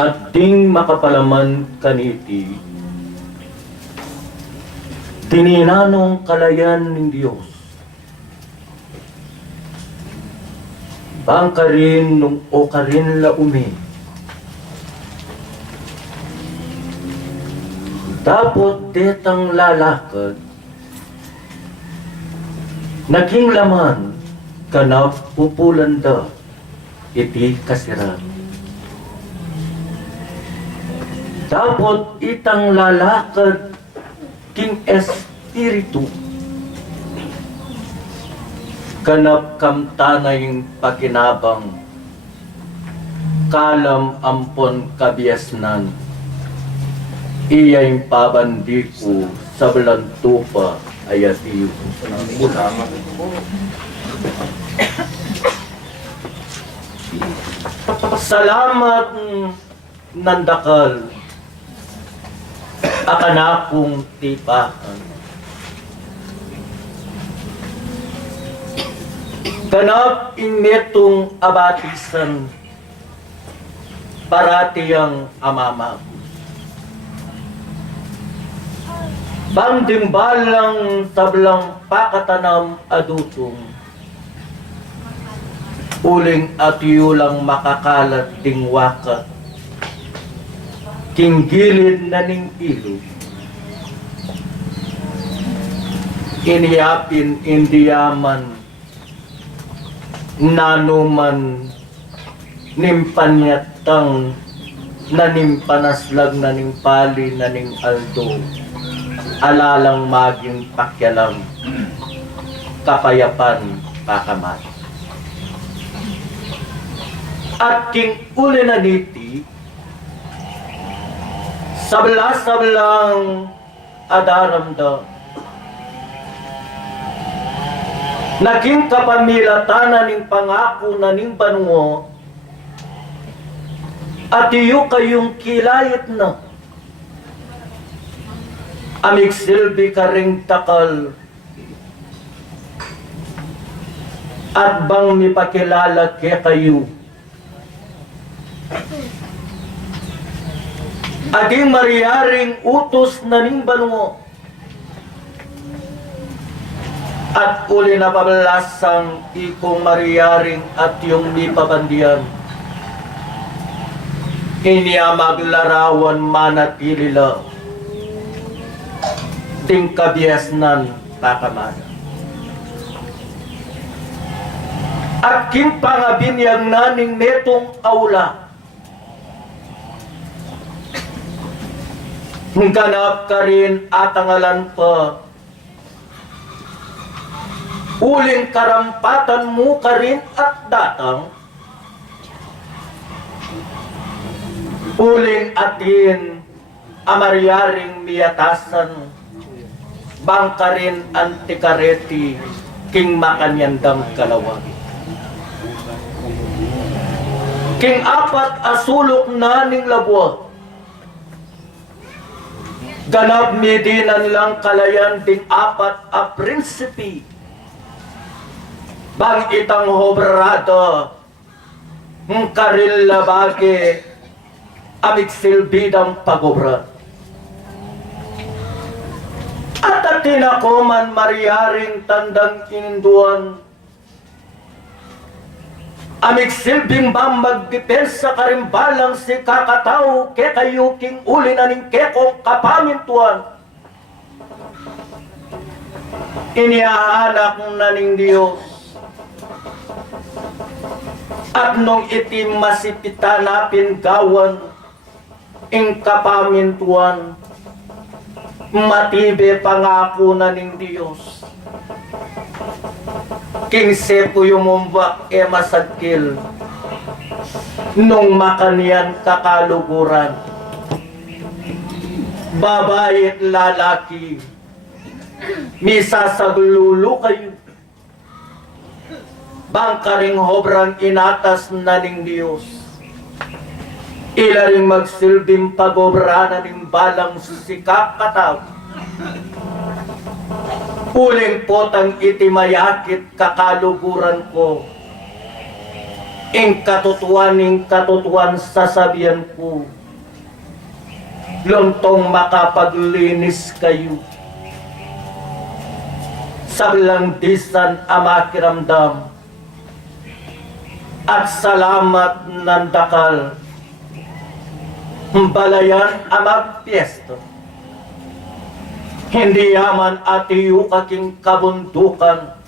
at ding makapalaman kaniti, dininanong kalayan ng Diyos. Bang karin nung o karin laumi. Dapat detang lalakad, naging laman kanap pupulanda iti kasiran. Dapat itang lalakad king espiritu kanap kamtanayng pakinabang kalam ampon kabiasnan iya'y pabandiku sa belantupa ayatiyo. Salamat nandakal akan akong tipahan. Ganap imetong abatisan paratiyang amama. Bandimbalang tablang pakatanam adutong uling at yulang makakalat ding wakat king gilid na ning ilo iniyapin indiyaman nanuman nimpanyatang nanimpanaslag naning pali naning aldo alalang maging pakyalam kapayapan pakamat at king uli na niti sabla-sablang adaramda naging kapamilatanan ng pangako na ning banungo at iyo kayong kilayit na amig silbi ka ring takal at bang mipakilala ke kayo ating mariyaring utos na ning banungo at uli na pabalasang ikong mariyaring at yung mipabandian iniya maglarawan manatilila ting kabiasnan pakamana at king pangabinyang naning netong aula ganap ka rin atangalan pa uling karampatan mo ka rin at datang uling atin amaryaring miyatasan bangka rin antikareti king makanyandang kalawag king apat asulok na ning labwa ganap midinan lang kalayan ding apat a prinsipi bang itang hobrado karil labage amig silbidang pagobra at atinakoman mariyaring tandang ininduan amig silbing bang magdepensa karimbalang si kakatao ke kayo king uli na ning kekong kapamintuan iniaanak na ning Diyos at nung iti masipitanapin gawan ing kapamintuan matibe pangako na ning Diyos king sepo yumumbak e masagkil nung makanian kakaluguran babae at lalaki misasaglulu kayo bangkaring hobrang inatas na ning Diyos ilaring magsilbing pagobra na ning balang susikap kataw uling potang iti mayakit kakaluguran ko ing katutuan sasabihan ko, lontong makapaglinis kayo. Sablang disan amakiramdam at salamat ng dakal. Balayan amag piesto. Hindi yaman atiyo kaking kabundukan.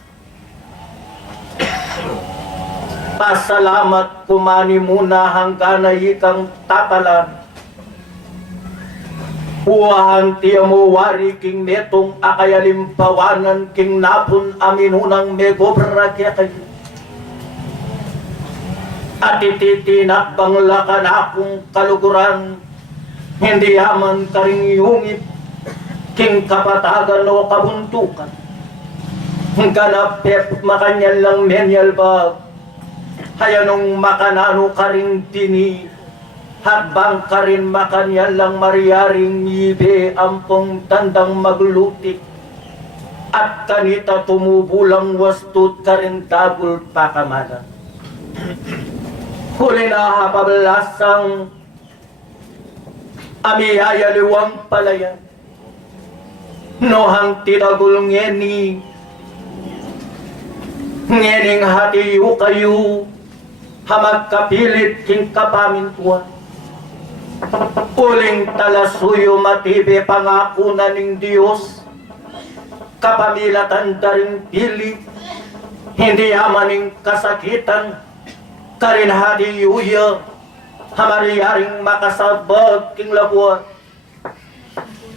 Pasalamat kumani muna hanggang ikang tatalan. Huwahan tiya mo wari king netong akayalimpawanan king napon aminunang megobra kaya kayo. At ititinak banglakan akong kaluguran, hindi yaman karing yungit king kapatagan o kabuntukan. Ganapep makanyan lang menyal bag, hayanong makanano karing dini, habang karin makanyan lang mariaring ibe ampong tandang maglutik, at kanita tumubulang wastut karin tagul pakamana. Huli na hapabalasang amiyaya liwang palayan, nohang tinagul ngening hatiyo kayo, hamag kapilit king kapamintuan. Uling talasuyo matibe pangako na ning Diyos, kapamilatan daring pili, hindi amaning kasakitan, karin hadiyuya, hamariyaring makasabag king labuan.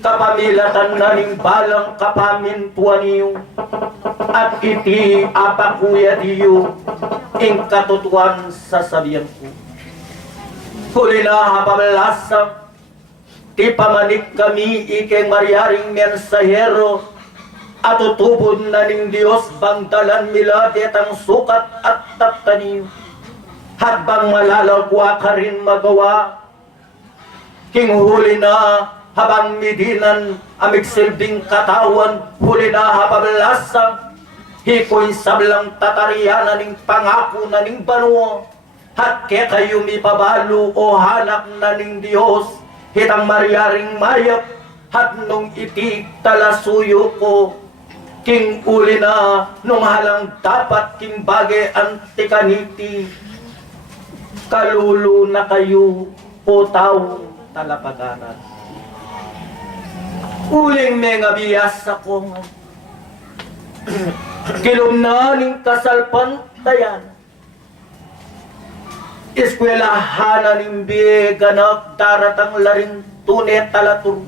Kapamilatan na ning balang kapamintuan niyo, at iti apakuya diyo, ing katutuan sasabihan ko. Huli na hapamalasang, ti pamanik kami ikeng mariaring mensahero, at utubod na ning Diyos bangdalan mila detang sukat at taptaniyo. Habang malalagwa ka rin magawa, king huli na habang midinan amig silbing katawan, huli na hapamalasang, hikoy sablang tatariana ning pangako na ning banwa. At kaya kayo mipabalo o hanap na ning Diyos, hitang mariaring mayap, at nung itik talasuyo ko, king uli na nung halang dapat king bagay antikaniti, kalulu na kayo o tao talapaganan. Uling mga biyas ako nga, kilom na ning kasalpantayan, eskwelahan ng biganak daratang laring tunet talatur.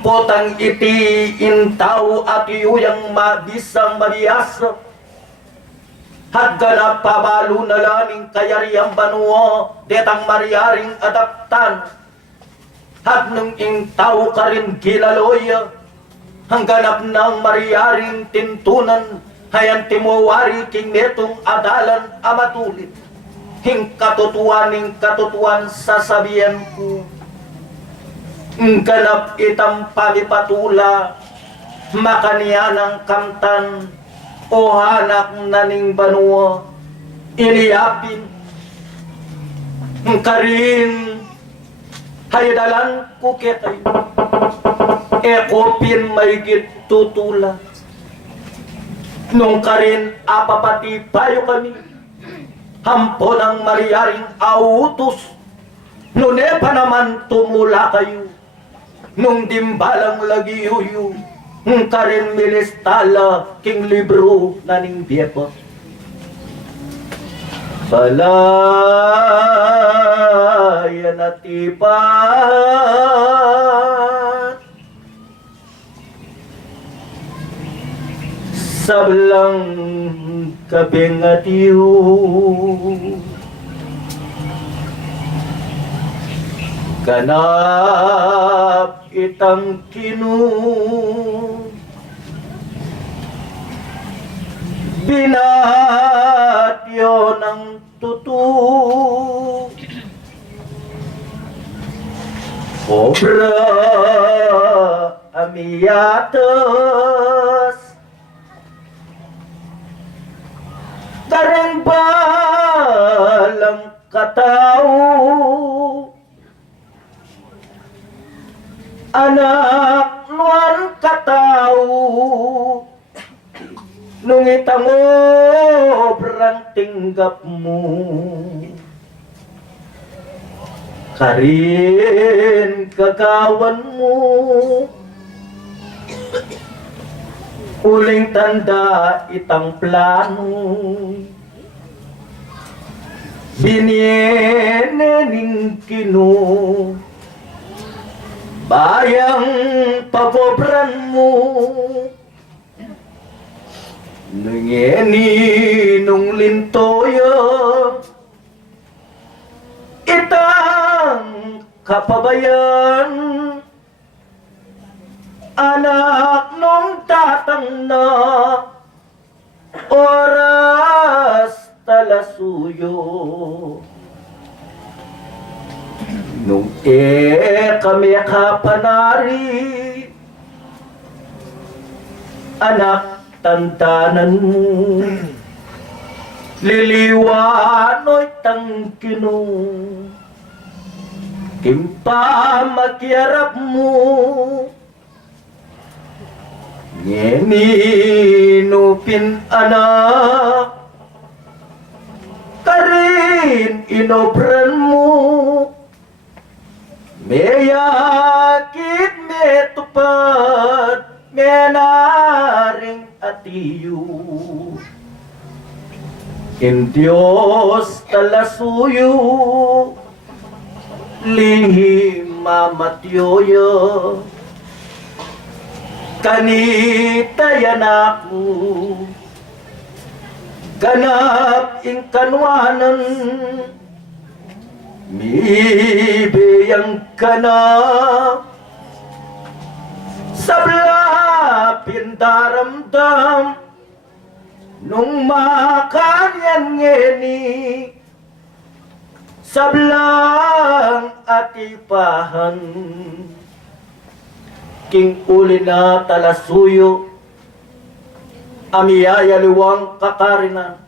Potang iti intaw at iyuyang mabisang mabiyasa. At ganap pabalo na laning kayariang banuo detang mariaring adaptan. At nung intaw ka rin kilaloya, hangganap ng mariaring tintunan, hayan timuwari king netong adalan amatulit, hing katutuan sasabihan ko, ganap itang pamipatula, makaniya ng kamtan, o hanak na ning banua, iniyapin, karin, hayadalan ko ketay, ekopin maigit tutula, nung karin apapati payo kami, hampo ng mariaring autos, nune pa naman tumula kayo, nung dimbalang lagi yuyu, karin milistala king libro na ning biepot. Balaya na tipat, sablang kabengatiyo, ganap itang kinu, binatyo ng tutu, obra amiyatas, karang ba katao, anak nuan katao, nung itango berang tinggapmu, karin kagawanmu, uling tanda itang plano, binienening kinu, bayang pagobranmu, nungeni nung lintoyo, itang kapabayan, anak nung tatang na oras talasuyo, nung kami kapanari, anak tantanan mo, liliwano'y tangkino, kimpa makiarap mo, nyeninupin anak, karin inobran mo, meyakit metupad, menaring atiyo. In Diyos talasuyo, lihim mamatyoyo, kanitayan ako, ganap ing kanwanan, mibiyang kanap, sabla pindaramdam, nung makanyan ngeni, sablang atipahan, king uli na talasuyo, amiyaya liwang kakarina,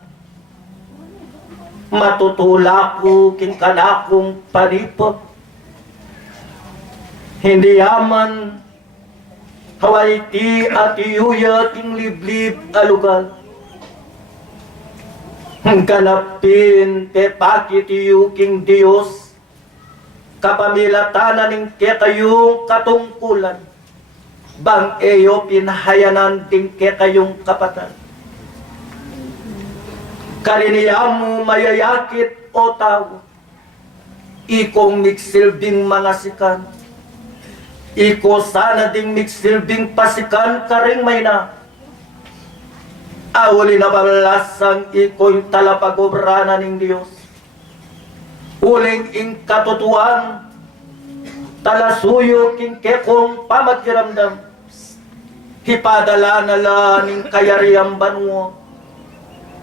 matutula ko king kanakong panipot, hindi yaman, hawaiti at iyuya king liblib alugal, ganapin te pakitiyo king Diyos, kapamilatanan ning ke kayong katungkulan, bang eyo pinahayanan ting ke kayong kapatan. Kariniyamu mayayakit o tao, ikong miksilbing mga sikan, iko sana ding miksilbing pasikan karing may na, awali na balasang iko'y talapagobrana ng Diyos. Uling ing katutuan, talasuyo king kekong pamagiramdam, hipadala nala ning kayariang banwo,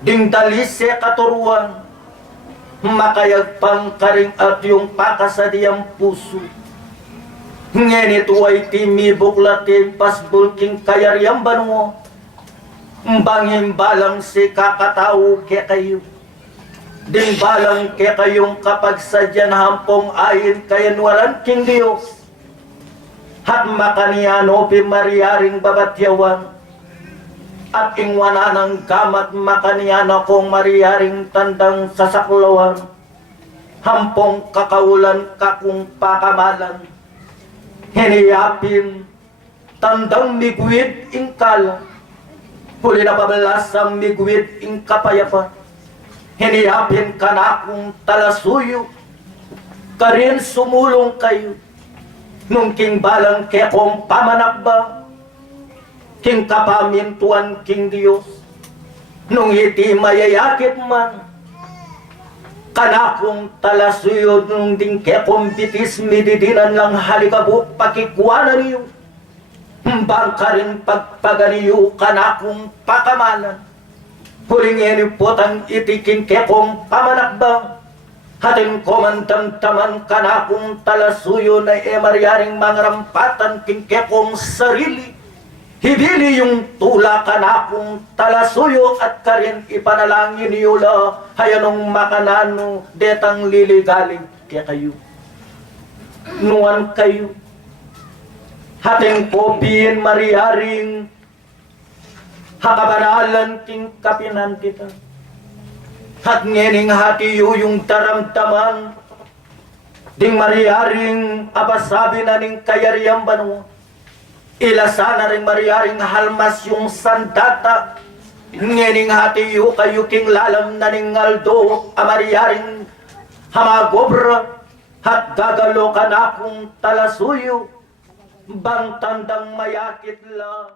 ding dalise katuruan, makayagpang karing at yung pakasadiyang puso. Ngenit way timibok lating pasbulking kayariang banwo, bangin balang si kakatao ke kayo, ding balang ke kayong kapag sadyan hampong ayin kayanwaran king Diyos, hat makaniyano pimariyaring babatyawan, at ingwana ng kamat makaniyano kong mariyaring tandang sasaklawan, hampong kakaulan kakung pakamalan, hiniyapin tandang migwid ingkala, huli na pabalasang migwid ing kapayapa, hiniyapin ka na akong talasuyo, karin sumulong kayo, nung king balang kekong pamanakba, king kapamintuan king Diyos, nung iti mayayakit man, kanakong talasuyo, nung ding kekong bitis mididinan lang halikabuk pakikwanan niyo, bang karin pagpaganiyo kanakong pakamalan, huling iniputan itiking kekong pamanakbang, hatin komandam-taman kanakong talasuyo na emaryaring mga rampatan king kekong sarili, Hibili yung tula ka na kung talasuyo at karin ipanalangin yula hayanong makanano detang liligalig kaya kayo. Nuan kayo. Hating popin mariaring hakabanalan ting kapinan kita. Hat ngening hati yung daramdaman ding mariaring abasabi na ning kayariang banwa. Ilasana rin mariaring halmas yung sandata. Ngening hati yu kayo king lalam na ning aldo amariaring hamagobra. Hat gagalo ka na kung talasuyo bang tandang mayakit la.